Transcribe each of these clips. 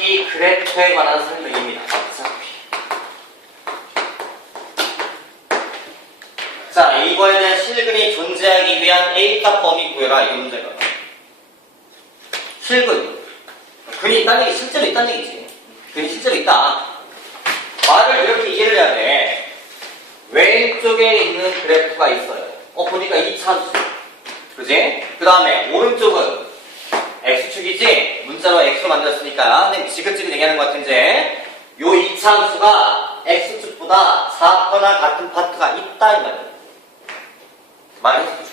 어차피 그래프에 관한 설명입니다. 어차피. 자, 이거에는 실근이 존재하기 위한 A값 범위 구해라. 이 문제가. 실근. 근이 있다는 얘기, 실제로 있다는 얘기지. 근이 실제로 있다. 말을 이렇게 이해를 해야 돼. 왼쪽에 있는 그래프가 있어요. 보니까 이 차수. 그지? 그 다음에 오른쪽은 X축이지? 문자로 X로 만들었으니까. 근데 지긋지긋 얘기하는 것 같은데, 요 이차함수가 X축보다 작거나 같은 파트가 있다, 이 말이야. 말해주죠.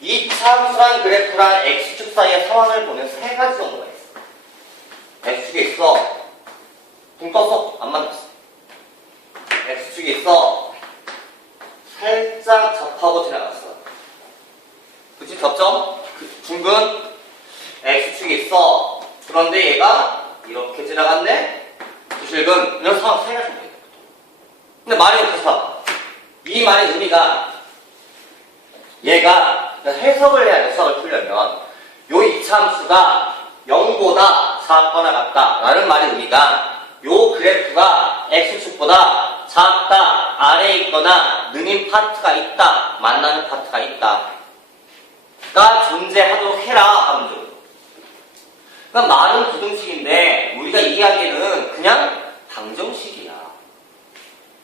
이차함수랑 그래프랑 X축 사이의 상황을 보는 세 가지 정도가 있어. X축에 있어. 붕 떴어. 안 만났어. X축에 있어. 살짝 접하고 지나갔어. 그치? 접점? 둥근 X축에 있어. 그런데 얘가 이렇게 지나갔네? 부실근. 이런 상황 세 가지 정도 있어. 근데 말이 다시 봐봐. 이 말의 의미가 얘가 해석을 해야 돼. 수학을 풀려면 요 이차함수가 0보다 작거나 같다 라는 말의 의미가 요 그래프가 X축보다 작다, 아래에 있거나 능인 파트가 있다, 만나는 파트가 있다 가 존재하도록 해라 하는 중. 그러니까 말은 부등식인데 우리가 이해하기에는 그냥 방정식이야.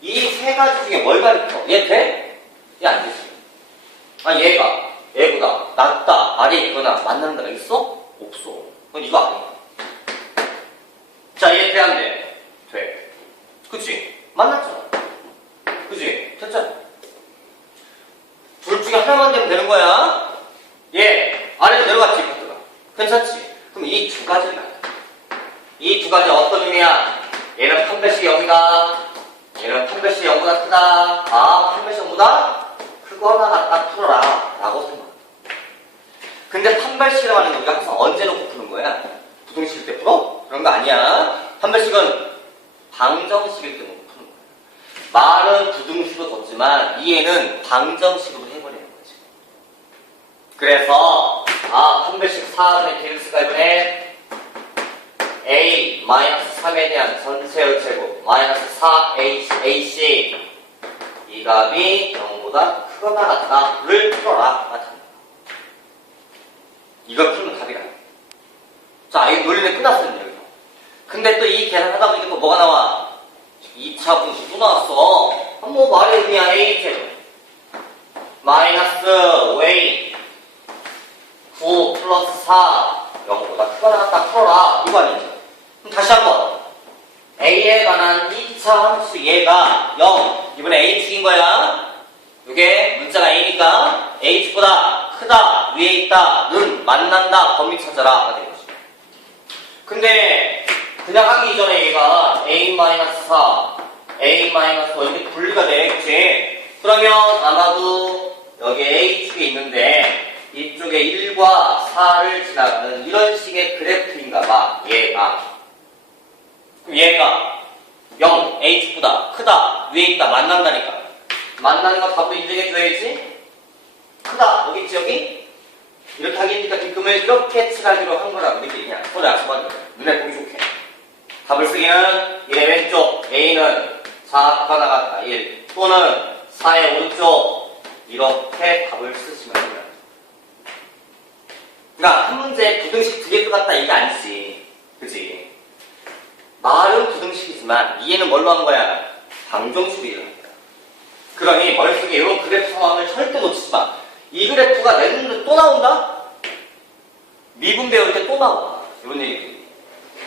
이 세 가지 중에 뭘 가르쳐? 얘 돼? 얘 안 되지. 얘가 얘보다 낮다, 아래에 있거나 만나는 데가 있어? 없어. 그건 이거 아니야. 자, 얘 돼, 안 돼? 돼. 그치? 만났잖아. 그치? 됐잖아. 둘 중에 하나만 되면 되는 거야. 얘 아래로 내려갔지, 파트가. 괜찮지? 그럼 이 두 가지를 가야 돼. 이 두 가지 어떤 의미야? 얘는 판별식 0이다. 얘는 판별식 0보다 크다. 판별식 0보다 크거나 같다 풀어라. 라고 생각한다. 근데 판별식이라고 하는 건 우리가 항상 언제 놓고 푸는 거야? 부등식일 때 풀어? 그런 거 아니야. 판별식은 방정식일 때 놓고 푸는 거야. 말은 부등식으로 뒀지만 이해는 방정식으로 해버리는 거지. 그래서 판별식 4분의 kx가 이번에 a-3에 대한 전체의 제곱 마이너스 4ac 이 값이 0보다 크거나 같다를 풀어라. 맞아. 이걸 풀면 답이라. 자, 이 논리는 끝났습니다. 여기서. 근데 또 이 계산 하다 보니까 또 뭐가 나와? 2차 분식 또 나왔어. 뭐 말의 의미야. a제곱 마이너스 y 9 플러스 4 0보다 크거나 같다 풀어라. 이거 아니지? 그럼 다시 한번 a에 관한 2차 함수 얘가 0 이번에 a축인 거야. 이게 문자가 a니까 a축보다 크다, 위에 있다, 는 만난다, 범위 찾아라 가 되는 거지. 근데 그냥 하기 이전에 얘가 a-4, a-5 이렇게 분리가 돼, 그치? 그러면 아마도 여기 a축이 있는데 이쪽에 1과 4를 지나가는 이런 식의 그래프인가 봐, 얘가. 그럼 얘가 0, a축보다 크다, 위에 있다, 만난다니까. 만나는 거 답으로 인정해줘야지. 크다, 여기 있지, 여기? 이렇게 하기니까 뒷금을 이렇게 칠하기로 한 거라고. 이렇게 그냥 손에 아쳐봐도 눈에 보기 좋게. 답을 쓰기는 1의 왼쪽, a는 4가 나갔다, 1. 또는 4의 오른쪽, 이렇게 답을 쓰시면 됩니다. 그러니까 한 문제에 부등식 두 개 똑같다, 이게 아니지. 그치? 말은 부등식이지만 이해는 뭘로 하는 거야? 방정식으로 이해하는 거야. 그러니 머릿속에 이런 그래프 상황을 절대 놓치지 마. 이 그래프가 냈는데 또 나온다? 미분 배울 때 또 나와. 이런 얘기.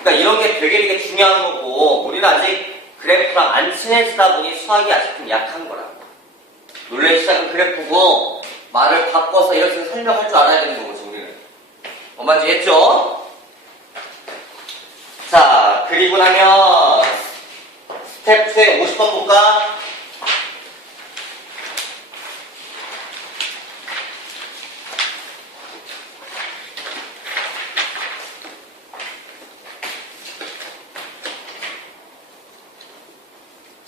그러니까 이런 게 되게 중요한 거고, 우리는 아직 그래프랑 안 친해지다 보니 수학이 아직 좀 약한 거라고. 논리의 시작은 그래프고, 말을 바꿔서 이렇게 설명할 줄 알아야 되는 거지, 우리는. 뭔지 했죠? 자, 그리고 나면, 스텝 2에 50번 볼까?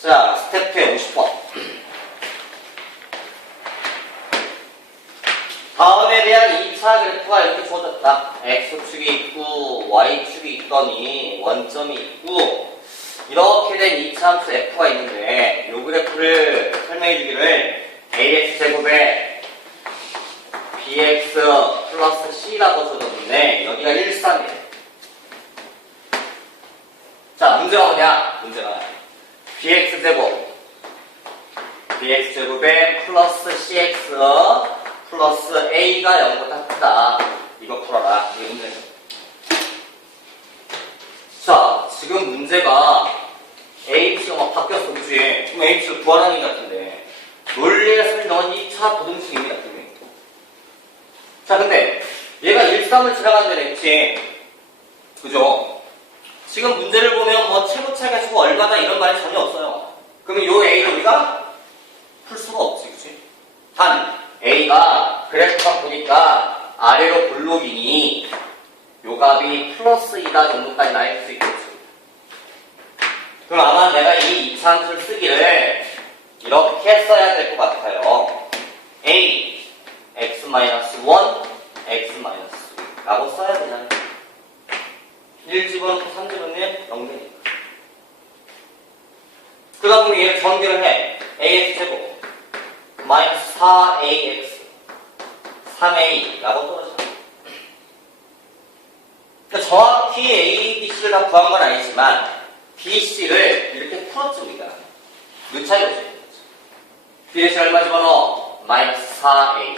자, 스텝 2에 50번. 다음에 점에 대한 2차 그래프가 이렇게 주어졌다. x축이 있고 y축이 있더니 원점이 있고 이렇게 된 2차 함수 f가 있는데 이 그래프를 설명해 주기를 ax제곱에 bx 플러스 c라고 줘줬는데 여기가 1, 3이에요. 자, 문제가 뭐냐? 문제가 bx제곱에 플러스 cx 플러스 a가 0보다 크다. 이거 풀어라. 이게 문제죠. 자, 지금 문제가 h가 막 바뀌었어, 그치? 지금 h를 구하라는 것 같은데 논리의 설명은 2차 부등식입니다. 자, 근데 얘가 1, 3을 지나가는 데는 있지. 그죠? 지금 문제를 보면 뭐 최고 차이가 주고 얼마나 이런 말이 전혀 없어요. 그러면 요 a를 우리가 풀 수가 없지, 그치? 단 a가 그래프만 보니까 아래로 볼록이니 요 값이 플러스 2다 정도까지 나올 수 있겠지. 그럼 아마 내가 이 이차함수를 쓰기를 이렇게 써야 될 것 같아요. a x-1 x-2 라고 써야 되잖아요. 1 집어넣고 3 집어넣으면 0되니까. 그러다 보면 얘를 전개를 해. ax제곱 마이너스 4ax 3a 라고 떨어져. 그러니까 정확히 a, b, c를 다 구한 건 아니지만 b, c를 이렇게 풀었지 우리가. 몇 차이가 없어요. b 대신 얼마 집어넣어? 마이너스 4a.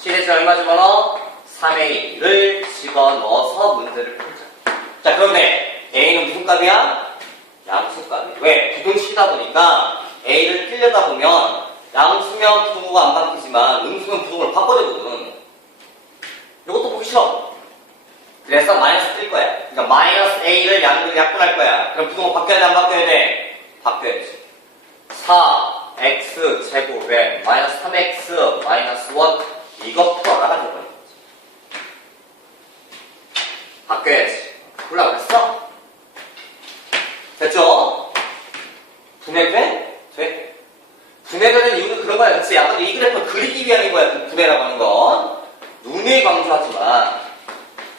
c 대신 얼마 집어넣어? 3a를 집어넣어서 문제를 풀자. 자, 그러면 a는 무슨 값이야? 양수값이야. 왜? 부등식이다 보니까 a를 끼려다 보면 양수면 부등호가 안 바뀌지만 음수면 부등호를 바꿔야 되거든. 이것도 보기 싫어. 그래서 마이너스 뜰 거야. 그러니까 마이너스 a를 약분할 거야. 그럼 부등호 바뀌어야 돼? 안 바뀌어야 돼? 바뀌어야지. 4x 제곱에 마이너스 3x 마이너스 1 이거 풀어나가 되거든. 바뀌어야지. 몰라 그랬어? 됐죠? 분해돼? 돼. 분해되는 이유는 그런 거야. 그치? 약간 이 그래프를 그리기 위한 거야. 분해라고 하는 건. 눈에 강조하지만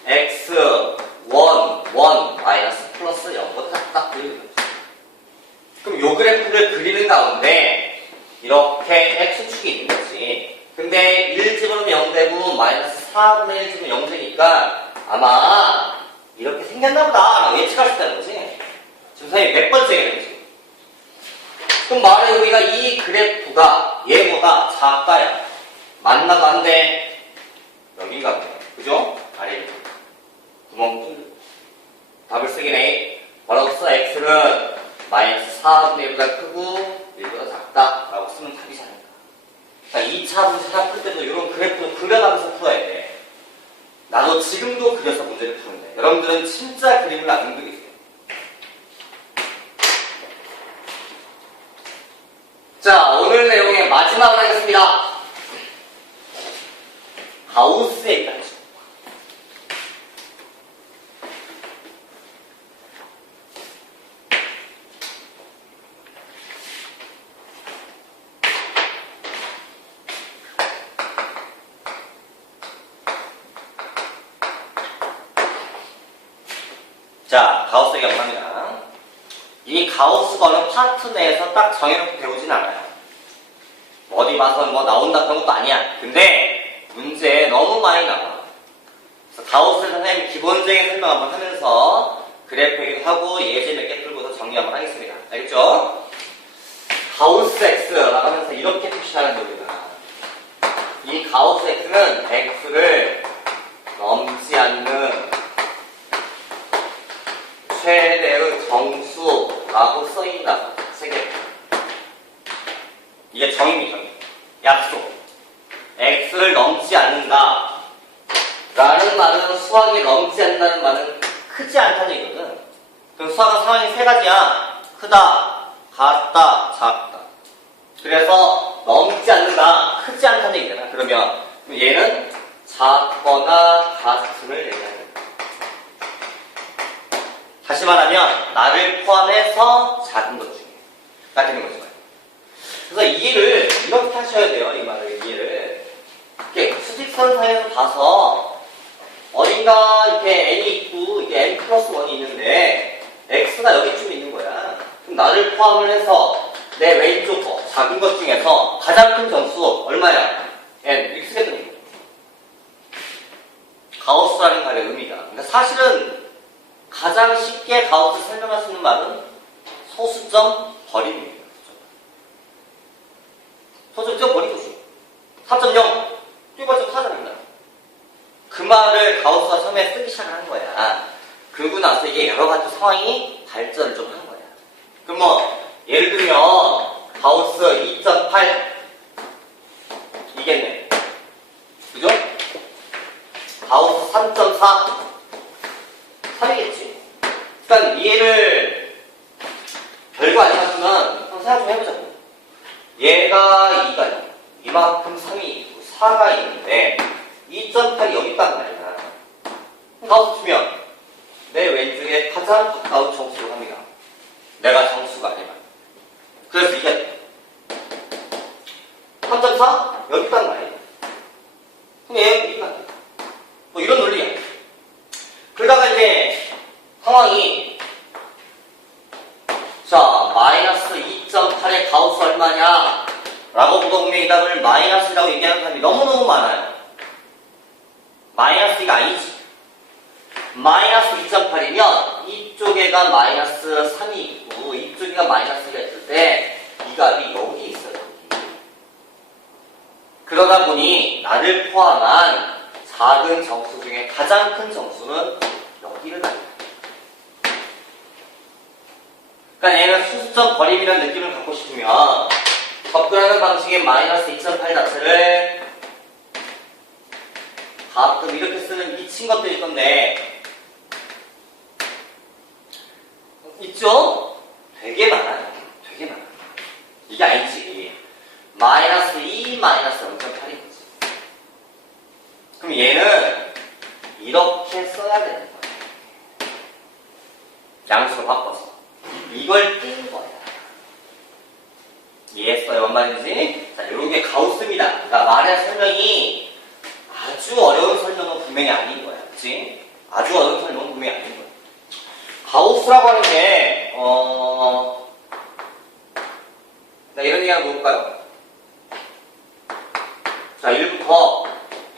x 1 마이너스 플러스 0보다 딱 그리는 거지. 그럼 요 그래프를 그리는 가운데 이렇게 x축이 있는 거지. 근데 1 집어넣으면 0 되고 마이너스 4분의 1 집으면 0 되니까 아마 이렇게 생겼나 보다 예측할 수 있다는 거지. 지금 선생님이 몇 번째예요, 지금? 그럼 말해 우리가 이 그래프가 얘보다 작다야. 맞나 반대? 여기가 그죠? 아래 구멍 뚫. 답을 쓰기네. 뭐라고 써? x는 마이너스 4분의 1보다 크고 1보다 작다 라고 쓰면 답이지 않을까. 자, 2차 문제 풀 때도 이런 그래프를 그려가면서 풀어야 돼. 나도 지금도 그려서 문제를 푸는데 여러분들은 진짜 그림을 안 그리세요. 자, 오늘 내용의 마지막을 하겠습니다. 가우스에 있다. 자, 가우스 얘기 한번 합니다. 이 가우스거는 파트 내에서 딱 정해놓고 배우진 않아요. 어디 봐서 뭐 나온다 그런 것도 아니야. 근데 문제 너무 많이 나와. 그래서 가우스 선생님 기본적인 설명 한번 하면서 그래프 얘기하고 예제 몇 개 풀고서 정리 한번 하겠습니다. 알겠죠? 가우스 x라고 하면서 이렇게 표시하는 겁니다. 이 가우스 x는 x를 넘지 않는 최대의 정수라고 써있나. 세 개. 이게 정의입니다. 약속. x를 넘지 않는다. 라는 말은 수학이 넘지 않는다는 말은 크지 않다는 얘기거든. 그럼 수학은 상황이 세 가지야. 크다, 같다, 작다. 그래서 넘지 않는다, 크지 않다는 얘기잖아. 그러면 얘는 작거나 같음을 얘기하는 거야. 다시 말하면 나를 포함해서 작은 것 중에 가 되는 거죠. 그래서 이해를 이렇게 하셔야 돼요. 이 말을 이해를 직선 사이에서 봐서 어딘가 이렇게 n이 있고 이게 n 플러스 1이 있는데 x가 여기쯤 있는 거야. 그럼 나를 포함을 해서 내 왼쪽 거, 작은 것 중에서 가장 큰 정수 얼마야? n 이렇게 쓰겠다는 거야. 가우스라는 말의 의미가. 그러니까 사실은 가장 쉽게 가우스 설명할 수 있는 말은 소수점 버림입니다. 소수점 버리고 4.0 뛰어봤자 4점입니다. 그 말을 가우스가 처음에 쓰기 시작한 거야. 그러고 나서 이게 여러 가지 상황이 발전을 좀 한 거야. 그럼 뭐 예를 들면 가우스 2.8 이겠네. 그죠? 가우스 3.4 3이겠지. 그러니까 얘를 별거 아니었으면 한번 생각 좀 해보자고. 얘가 2가 있고 이만큼 3이 있고 4가 있는데 2.8이 여기 있단 말이야. 가우스 치면 내 왼쪽에 가장 가까운 정수로 갑니다. 내가 정수가 아니면. 그래서 이게 3.4 여기 있단 말이야. 그럼 얘 여기가 뭐 이런 논리야. 그러다가 이제 상황이 자 마이너스 2.8의 가우스 얼마냐 라고 무동맥의 답을 마이너스라고 얘기하는 사람이 너무너무 많아요. 마이너스 2가 아니지. 마이너스 2.8이면 이쪽에가 마이너스 3이 있고 이쪽에가 마이너스 1이 있을 때 이 값이 여기 있어요. 여기. 그러다 보니 나를 포함한 작은 정수 중에 가장 큰 정수는 여기를 가립니다. 그러니까 얘는 수수점 버림이라는 느낌을 갖고 싶으면 접근하는 방식의 마이너스 2.8 자체를 가끔 이렇게 쓰는 미친 것들이 있던데 있죠? 되게 많아요. 되게 많아요. 이게 아니지. 마이너스 2 마이너스 0.8인 거지. 그럼 얘는 이렇게 써야 되는 거야. 양수로 바꿔서. 이걸 띈 거야. 이해했어요? 뭔 말인지? 자, 요런 게 가우스입니다. 그러니까 말의 설명이 아주 어려운 설명은 분명히 아닌 거야. 그치? 아주 어려운 설명은 분명히 아닌 거야. 가우스라고 하는 게, 나 이런 얘기 한번 볼까요? 자, 1부터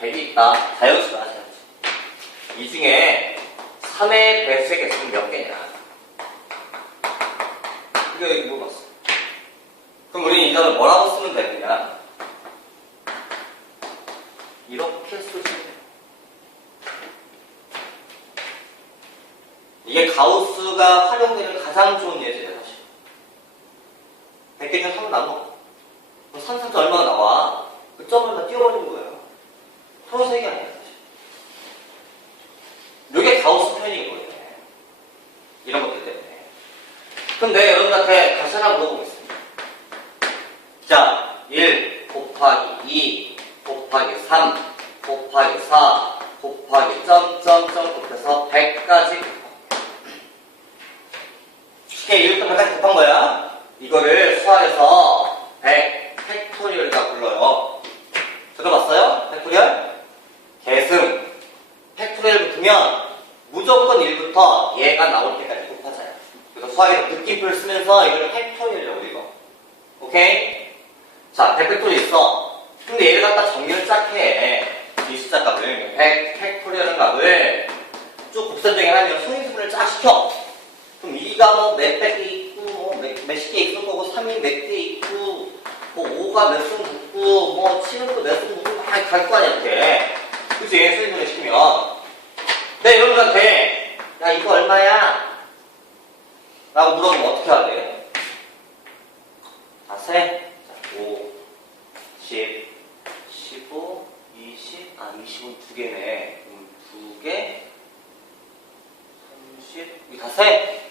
100이 있다. 자연수다, 자연수. 이 중에 3의 배수의 개수는 몇 개냐? 이거 여기 물어봤어. 그럼 우리 이 답을 뭐라고 쓰면 되느냐? 이렇게 쓰시면 돼요. 이게 가우스가 활용되는 가장 좋은 예제예요, 사실. 100개 중에 3을 나눠. 그럼 3, 얼마가 나와? 그 점을 다 띄워버리는 거예요. 서로 3개 아니야, 사실. 이게 가우스 표현인 거예요. 이런 것들 때문에. 그럼 내가 여러분한테 다시 하나 물어보겠습니다. 자, 1 곱하기 2 곱하기 3 곱하기 4 곱하기 점점점 곱해서 100까지 쉽게 1부터 100까지 곱한 거야. 이거를 수학에서 100 팩토리얼이라고 불러요. 들어봤어요? 팩토리얼? 계승 팩토리얼 붙으면 무조건 1부터 얘가 나올 때까지 곱하자요. 그래서 수학에서 느낌표를 쓰면서 이걸 팩토리얼이라고 읽어. 오케이? 자, 100팩토리 있어. 근데 얘를 갖다 정리를 쫙 해. 이 숫자 값을 100 팩토리얼 값을 쭉 곱셈정리 하면 소인수분을 쫙 시켜. 그럼 2가 뭐 몇백 개 있고 뭐 몇십 개 있을 거고 3이 몇 개 있고 뭐 5가 몇 승 붙고 뭐 7은 또 몇 승 붙고 막 갈 거 아니야 이렇게. 그치? 소인수분을 시키면 네, 여러분한테 야 이거 얼마야? 라고 물어보면 어떻게 해야 돼? 자, 세 5 10 15 20 20은 2개네. 2개 30 여기 다 세.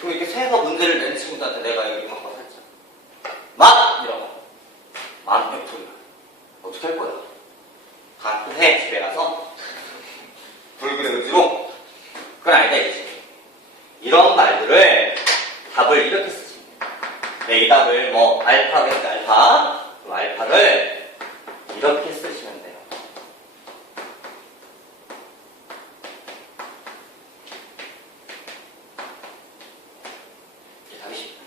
그럼 이렇게 세서 문제를 낸 친구들한테 내가 여기 한번 살짝 맛! 이런 거 만 팩토리얼 어떻게 할 거야? 가끔 해 집에 가서 붉은 의지로 그건 아니다 이거지. 이런 말들을 답을 이렇게 쓰십니다. 네, 이 답을 뭐 알파겠다 알파. 그럼 알파를 이렇게 쓰시면 돼요. 이게 답이십니다.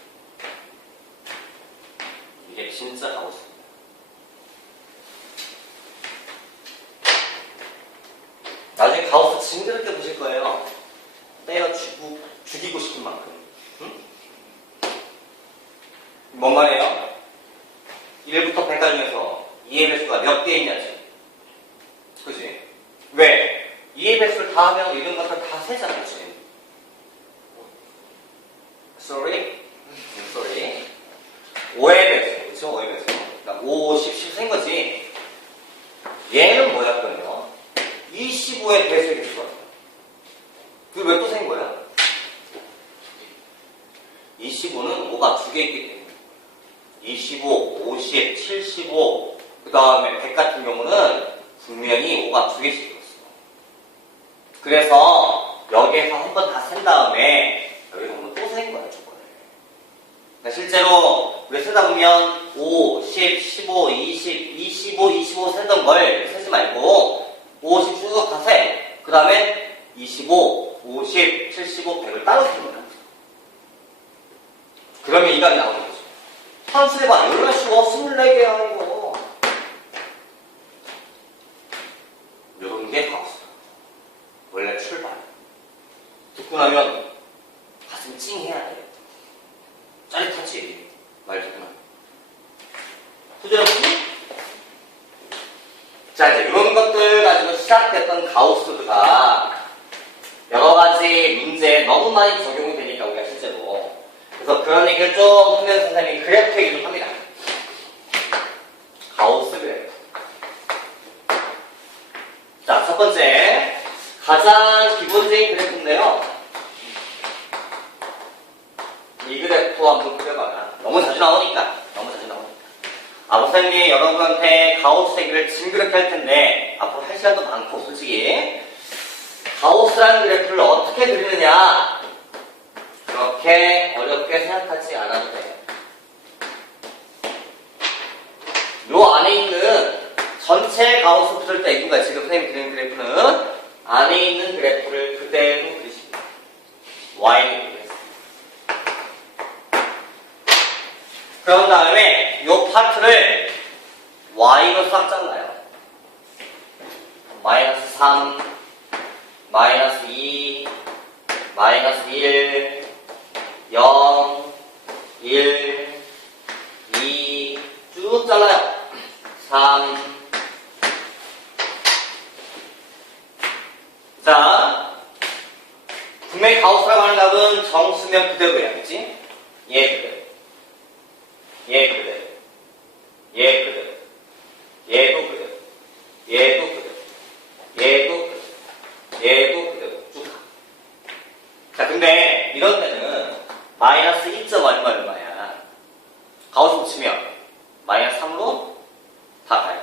이게 진짜 가오스입니다. 나중에 가오스 징그럽게 보실 거예요. 때려주고 죽이고 싶은 만큼. 응? 뭔 말이에요? 1부터 100까지 중에서 2의 배수가 몇 개 있냐지. 그지? 왜? 2의 배수를 다 하면 이런 것들 다 세잖아, 그치? Sorry? Sorry. 5의 배수, 그쵸? 5의 배수. 그러니까 5, 10, 10 센 거지. 얘는 뭐였거든요? 25의 배수의 개수가. 그게 왜 또 센 거야? 25는 5가 2개 있기 때문에. 25, 50, 75, 그 다음에 100 같은 경우는 분명히 5가 2개씩 있었어. 그래서 여기에서 한 번 다 센 다음에 여기서 한번 또 센 거야, 조건을. 그러니까 실제로 우리 쓰다 보면 5, 10, 15, 20, 25, 25 세던 걸 쓰지 말고 50 쭉 다 세. 그 다음에 25, 50, 75, 100을 따로 쓰는 거야. 그러면 이 값이 나오는 거죠. 산수해봐. 얼마나 쉬워. 24개야, 이거. 이런 게 가오스. 원래 출발. 듣고 나면 가슴 찡해야 돼. 짜릿하지? 말 듣고 나면. 부드럽지? 자, 이제 이런 것들 가지고 시작됐던 가우스가 여러 가지 문제에 너무 많이 적용이 되니까 우리가 실제로. 그래서 그런 얘기를 좀 하면서 선생님이 그래프 얘기 좀 합니다. 가우스 그래프. 자, 첫 번째. 가장 기본적인 그래프인데요. 이 그래프 한번 그려봐라. 너무 자주 나오니까. 아, 목사님이 여러분한테 가우스 얘기를 징그럽게 할 텐데, 앞으로 할 시간도 많고, 솔직히. 가우스라는 그래프를 어떻게 그리느냐. 그렇게 어렵게 생각하지 않아도 돼요. 요 안에 있는 전체 가우스 풀 때, 그러니까 지금 선생님이 그리는 그래프는 안에 있는 그래프를 그대로 그리십니다. Y를 그리겠습니다. 그런 다음에 요 파트를 Y로 싹 잘라요. 마이너스 3, 마이너스 2, 마이너스 1, 0, 1, 2, 쭉 잘라요. 3. 자, 분명히 가우스라고 하는 값은 정수면 그대로야, 그치? 얘 그대로. 얘 그대로. 얘 그대로. 얘도 그대로. 얘도 그대로. 얘도 그대로. 얘도 그대로. 쭉 가. 자, 근데 이런 데는 마이너스 2점 얼마야? 가우스 붙이면 마이너스 3으로 다 가요.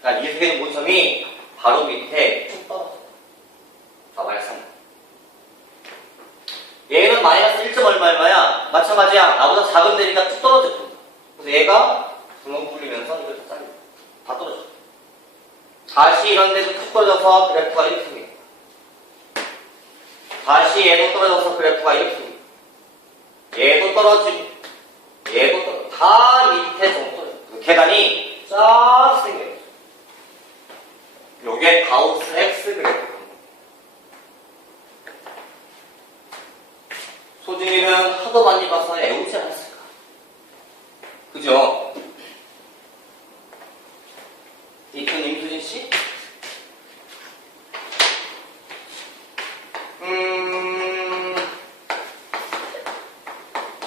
그러니까 이 세 개의 모점이 바로 밑에 쭉 떨어져. 아, 마이너스 3. 얘는 마이너스 1점 얼마야? 마찬가지야. 나보다 작은 데니까 쭉 떨어져. 그래서 얘가 구멍 뚫리면서 이걸 다 잘려. 다 떨어져. 다시 이런 데도 쭉 떨어져서 그래프가 이렇게 생깁니다. 다시 얘도 떨어져서 그래프가 이렇게 생깁니다. 얘도 떨어지고, 얘도 떨어지고, 다 밑에 정도 떨어져. 그 계단이 쫙 생겨요. 요게 가우스 X 그래프. 소진이는 하도 많이 봐서 외우지 않았을까? 그죠? 이쁜 임수진 씨?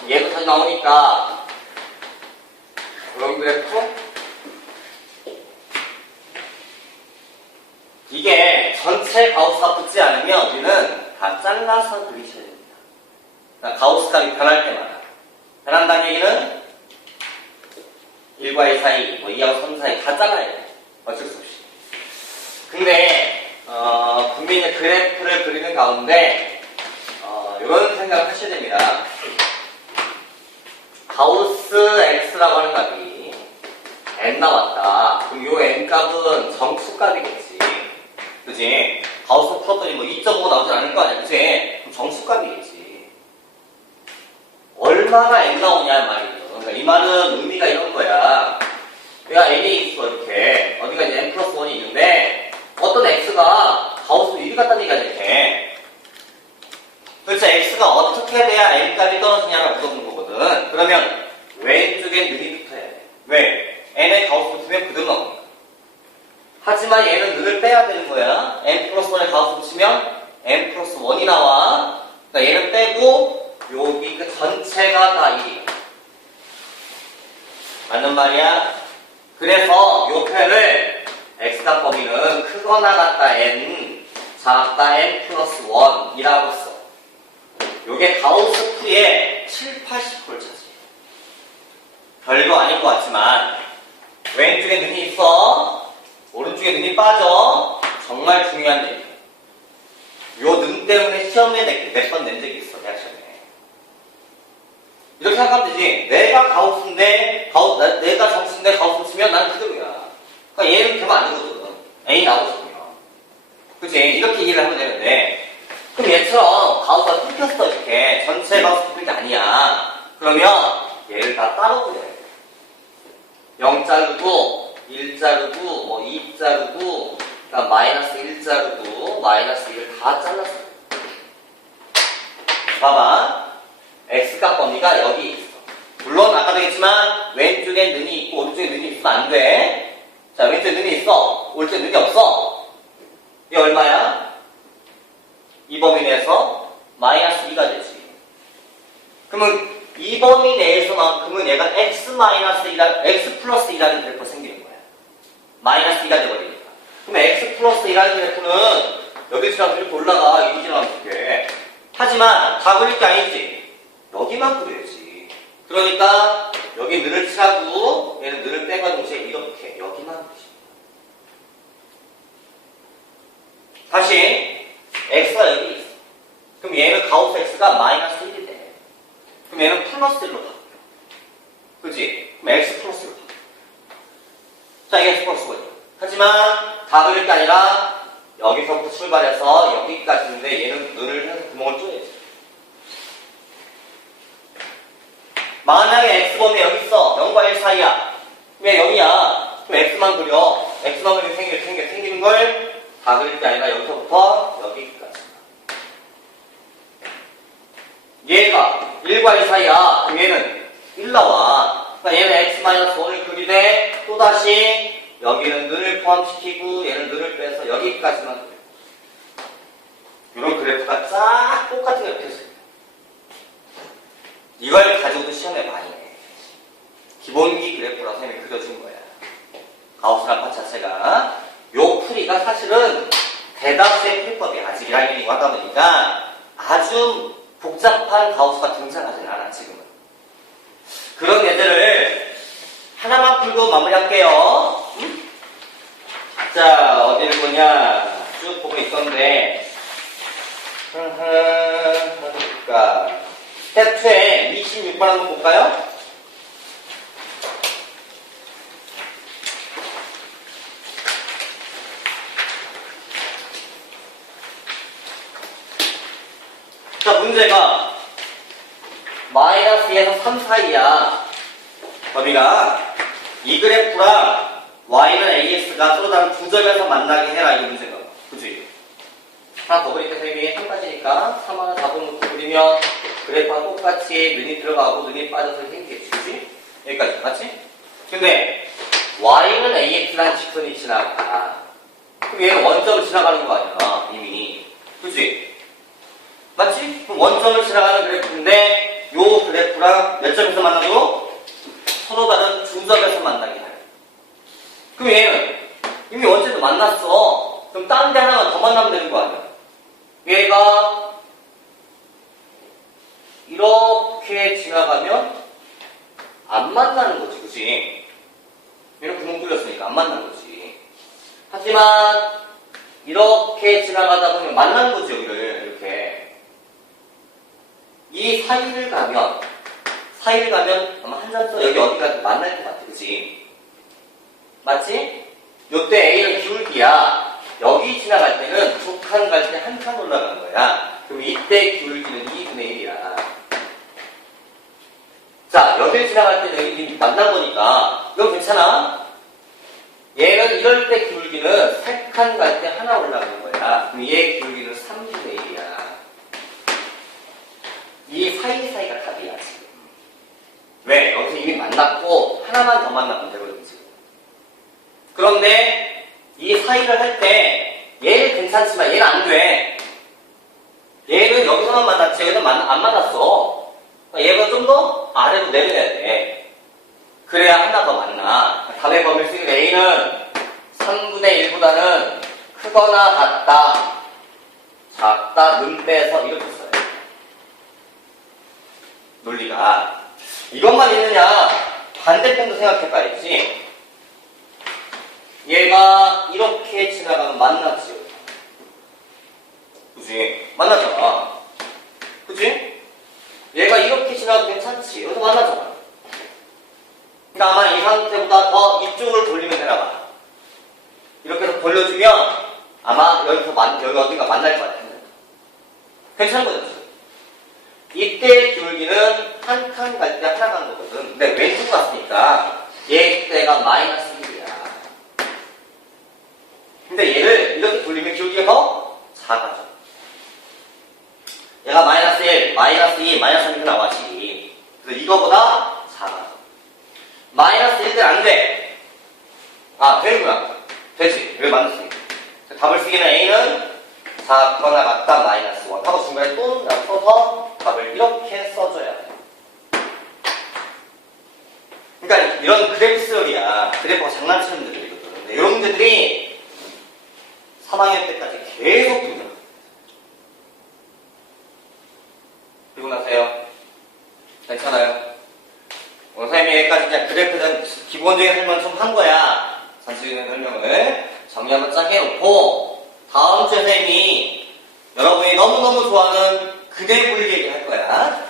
얘도 다시 나오니까 그런 그래프? 이게 전체 가우스가 붙지 않으면 우리는 다 잘라서 그리셔야 됩니다. 그러니까 가우스 값이 변할 때마다. 변한다는 얘기는 1과 2 사이, 뭐 2하고 3 사이 다 잘라야 돼. 어쩔 수 없이. 근데 분명히 그래프를 그리는 가운데 이런 생각을 하셔야 됩니다. 가우스 X라고 하는 값이 n 나왔다. 그럼 요 n 값은 정수값이겠지. 그치? 가우스 풀었더니 뭐 2.5 나오진 않을 거 아니야. 그치? 그럼 정수값이겠지. 얼마나 n 나오냐 말이죠. 그러니까 이 말은 의미가 이런 거야. 내가 n이 있어 이렇게. 어디가 이제 n 플러스 1이 있는데 어떤 x가 가우스 1이 같다는 얘기가 이렇게. 그렇죠. x가 어떻게 돼야 n값이 떨어지냐가 물어보는 거거든. 그러면 왼쪽엔 능이 붙어야 돼. 왜? n의 가우스 붙으면 그대로 나오니까. 하지만 얘는 능을 빼야 되는 거야. n 플러스 1에 가우스 붙이면 n 플러스 1이 나와. 그러니까 얘는 빼고 여기 그 전체가 다 1이야. 맞는 말이야? 그래서 요 표현을 x값 범위는 크거나 같다 n, 작다 n 플러스 1이라고 써. 요게 가우스 풀이의 7, 80%를 차지해. 별거 아닌 것 같지만 왼쪽에 눈이 있어, 오른쪽에 눈이 빠져. 정말 중요한 얘기야. 요 눈 때문에 시험에 몇 번 낸 적이 있어, 대학 시험에. 이렇게 생각하면 되지. 내가 가우스인데, 내가 정수인데 가우스 치면 난 그대로야. 그러니까 얘는 되면 안 되거든. A 나오고 싶으면. 그치? 이렇게 얘기를 하면 되는데, 그럼 얘처럼 가우스가 끊겼어, 이렇게. 전체 가우스 끊긴 게 아니야. 그러면 얘를 다 따로 그려야 돼. 0 자르고, 1 자르고, 뭐 2 자르고, 그러니까 마이너스 1 자르고, 마이너스 1을 다 잘랐어. 봐봐. x값 범위가 여기 있어. 물론 아까도 했지만 왼쪽에 눈이 있고 오른쪽에 눈이 있으면 안 돼. 자, 왼쪽에 눈이 있어. 오른쪽에 눈이 없어. 이게 얼마야? 이 범위 내에서 마이너스 2가 되지. 그러면 이 범위 내에서만큼은 얘가 x 플러스 2라는 그래프가 생기는 거야. 마이너스 2가 돼버리니까. 그럼 x 플러스 2라는 그래프는 여기처럼 이렇게 올라가. 이리지나면 어떡해. 하지만 다 그릴 게 아니지. 여기만 그려야지. 그러니까 여기 늘을 칠하고 얘는 늘을 빼고 동시에 이렇게 여기만 그리지. 다시 x가 여기 있어. 그럼 얘는 가우스 x가 마이너스 1이 돼. 그럼 얘는 플러스 1로 바뀌어. 그치? 그럼 x 플러스 1로 바뀌어. 자, 이게 x 플러스 1이야. 하지만 다 그릴 게 아니라 여기서부터 출발해서 여기까지인데 얘는 늘을 해서 구멍을 뚫어야지. 만약에 x범위 여기 있어. 0과 1 사이야. 왜 0이야? 그럼 x만 그려. x만 그리면 생기는 걸 다 그릴 게 아니라 여기서부터 여기까지. 얘가 1과 2 사이야. 그럼 얘는 1 나와. 그러니까 얘는 x-1을 그리되 또다시 여기는 늘을 포함시키고 얘는 늘을 빼서 여기까지만 그려. 이런 그래프가 쫙 똑같은 게 펼쳐져. 이걸 가지고도 시험에 많이 해. 기본기 그래프라고 선생님이 그려준 거야. 가우스란 것 자체가. 요 풀이가 사실은 대다수의 풀이법이 아직 1학년이고 하다 보니까 아주 복잡한 가우스가 등장하지는 않아, 지금은. 그런 애들을 하나만 풀고 마무리할게요. 응? 자, 어디를 보냐. 쭉 보고 있었는데. 어디일까. 스텝 2에 26번 한번 볼까요? 자, 문제가 마이너스 2에서 3 사이야. 범위가 이 그래프랑 y는 ax가 서로 다른 두 점에서 만나게 해라. 이 문제가. 그치? 하나 더 그릴게. 선생님이 3까지니까 3 하나 잡아놓고 그리면 그래프와 똑같이 눈이 들어가고 눈이 빠져서 생기겠지. 그치? 여기까지. 맞지? 근데 y는 ax라는 직선이 지나가. 그럼 얘는 원점을 지나가는 거 아니야. 이미. 그치? 맞지? 그럼 원점을 지나가는 그래프인데 요 그래프랑 몇 점에서 만나도 서로 다른 두 점에서 만나게 해. 그럼 얘는 이미 원점도 만났어. 그럼 다른 데 하나만 더 만나면 되는 거 아니야. 얘가 이렇게 지나가면 안 만나는 거지. 그치? 얘는 구멍 뚫렸으니까 안 만나는 거지. 하지만 이렇게 지나가다 보면 만나는 거지. 여기를 이렇게 이 사이를 가면 아마 한 점 더 여기 어디가 만날 것 같아. 그치? 맞지? 요때 A는 기울기야. 여기 지나갈 때는 두 칸 갈 때 한 칸 올라간 거야. 그럼 이때 기울기는 2분의 1이야. 자, 여길 지나갈 때는 여기 만난 거니까 이건 괜찮아? 얘는 이럴 때 기울기는 3칸 갈 때 하나 올라가는 거야. 그럼 얘 기울기는 3분의 1이야. 이 사이사이가 답이야, 지금. 왜? 여기서 이미 만났고 하나만 더 만나면 되거든, 지금. 그런데 이 사이를 할 때 얘는 괜찮지만 얘는 안 돼. 얘는 여기서만 만났지 여기서 안 만났어. 얘가 좀 더 아래로 내려야 돼. 그래야 하나 더 만나. 답의 범위를 쓰기 A는 3분의 1보다는 크거나 같다, 작다, 는 빼서 이렇게 써요. 논리가. 이것만 있느냐? 반대편도 생각해봐야지. 얘가 이렇게 지나가면 만났지. 그치? 만나잖아. 그치? 얘가 이렇게 지나가도 괜찮지. 여기서 만나잖아. 그러니까 아마 이 상태보다 더 이쪽을 돌리면 되나봐. 이렇게 해서 돌려주면 아마 여기 어딘가 만날 것 같아. 괜찮은 거죠? 이때 기울기는 한 칸 갈 때 하나 간 거거든. 근데 왼쪽 갔으니까 얘 때가 마이너스 1이야. 근데 얘를 이렇게 돌리면 기울기가 더 작아져. 얘가 마이너스 1, 마이너스 2, 마이너스 3 나와, 식이. 그래서 이거보다 작아. 마이너스 1은 안 돼. 아, 되는구나. 되지. 왜 만났으니까. 답을 쓰기는 A는 작거나 같다, 마이너스 1 하고 중간에 또 써서 답을 이렇게 써줘야 돼. 그러니까 이런 그래프 스러리야. 그래프가 장난치는 문제들이거든. 근데 이런 문제들이 3학년 때까지 계속 등장해. 그리고 나서요. 괜찮아요? 오늘 선생님이 여기까지 그냥 그래프는 기본적인 설명을 좀 한 거야. 전체적인 설명을 정리 한번 쫙 해놓고 다음 주에 선생님이 여러분이 너무너무 좋아하는 그대 분리 얘기할 거야.